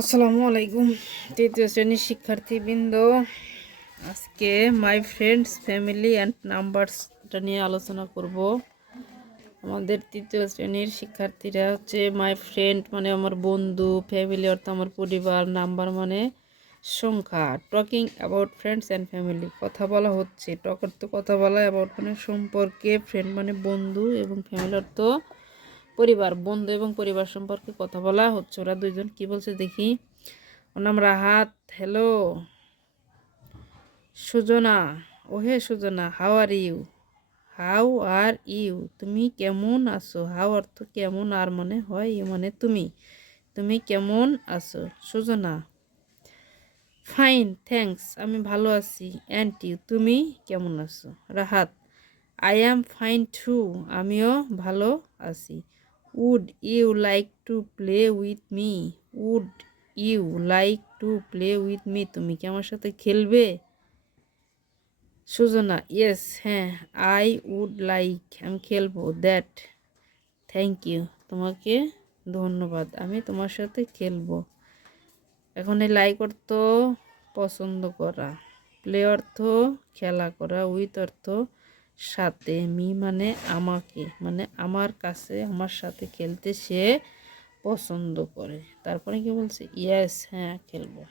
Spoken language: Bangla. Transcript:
আসসালামু আলাইকুম তৃতীয় শ্রেণীর শিক্ষার্থীবৃন্দ। আজকে মাই ফ্রেন্ডস ফ্যামিলি অ্যান্ড নাম্বারসটা নিয়ে আলোচনা করব। আমাদের তৃতীয় শ্রেণীর শিক্ষার্থীরা হচ্ছে মাই ফ্রেন্ড মানে আমার বন্ধু, ফ্যামিলি অর্থ আমার পরিবার, নাম্বার মানে সংখ্যা। Talking about friends and family, কথা বলা হচ্ছে। টক অর্থ কথা বলা, অ্যাবাউট মানে সম্পর্কে, ফ্রেন্ড মানে বন্ধু এবং ফ্যামিলি অর্থ পরিবার। বন্ধু এবং পরিবার সম্পর্কে কথা বলা হচ্ছে। ওরা দুইজন কি বলছে দেখি। ওর নাম রাহাত। হ্যালো সুজনা। ওহে Sujana, how are you? How are you, তুমি কেমন আছো? হাউ অর্থ কেমন, আর মানে হয় ইউ মানে তুমি। তুমি কেমন আছো সুজনা? ফাইন থ্যাঙ্কস, আমি ভালো আছি। অ্যান্ড ইউ, তুমি কেমন আছো? Rahat, I am fine too, আমিও ভালো আছি। Would you like to play with me? Would you like to play with me, তুমি কি আমার সাথে খেলবে? সুজনা, ইয়েস, হ্যাঁ। আই উড লাইক, আমি খেলবো। দ্যাট, থ্যাংক ইউ, তোমাকে ধন্যবাদ, আমি তোমার সাথে খেলবো। এখন এই লাইক অর্থ পছন্দ করা, প্লে অর্থ খেলা করা, উইথ অর্থ সাথে, মি মানে আমাকে, মানে আমার কাছে আমার সাথে খেলতে সে পছন্দ করে। তারপরে কি বলছে? ইয়েস, হ্যাঁ খেলবো।